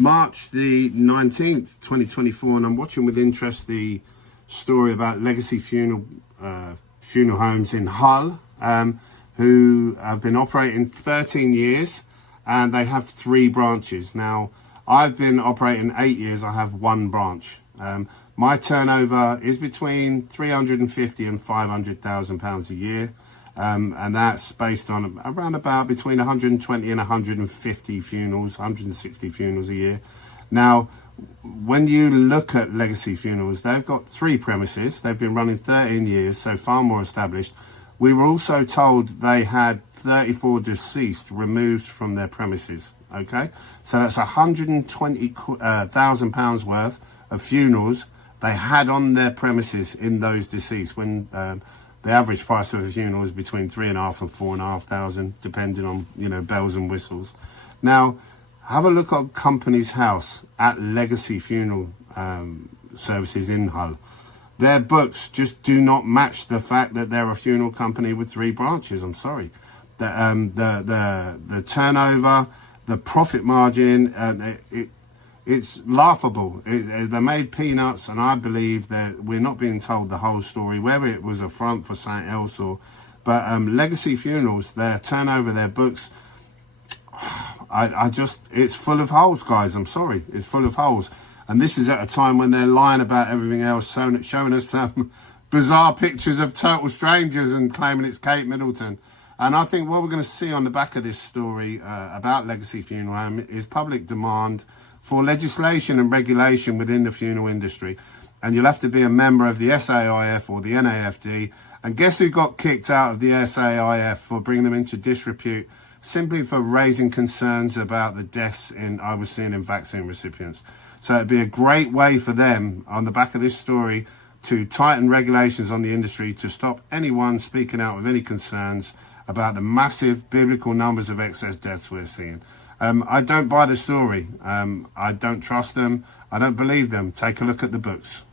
March the 19th, 2024, and I'm watching with interest the story about Legacy Funeral Homes in Hull, who have been operating 13 years, and they have 3 branches. Now, I've been operating 8 years, I have 1 branch. My turnover is between 350 and 500,000 pounds a year. And that's based on around about between 120 and 150 funerals, 160 funerals a year. Now, when you look at Legacy Funerals, they've got 3 premises. They've been running 13 years, so far more established. We were also told they had 34 deceased removed from their premises. Okay, so that's 120,000 pounds worth of funerals they had on their premises in those deceased, when the average price of a funeral is between 3,500 and 4,500, depending on, bells and whistles. Now, have a look at company's house at Legacy Funeral Services in Hull. Their books just do not match the fact that they're a funeral company with 3 branches. I'm sorry. The turnover, the profit margin, it's laughable. They made peanuts, and I believe that we're not being told the whole story, whether it was a front for something else but Legacy Funerals, their turnover, their books, it's full of holes, guys. I'm sorry, it's full of holes. And this is at a time when they're lying about everything else, showing us some bizarre pictures of total strangers and claiming it's Kate Middleton. And I think what we're going to see on the back of this story about Legacy Funeral Home is public demand for legislation and regulation within the funeral industry. And you'll have to be a member of the SAIF or the NAFD. And guess who got kicked out of the SAIF for bringing them into disrepute, simply for raising concerns about the deaths I was seeing in vaccine recipients. So it'd be a great way for them, on the back of this story, to tighten regulations on the industry to stop anyone speaking out with any concerns about the massive biblical numbers of excess deaths we're seeing. I don't buy the story. I don't trust them. I don't believe them. Take a look at the books.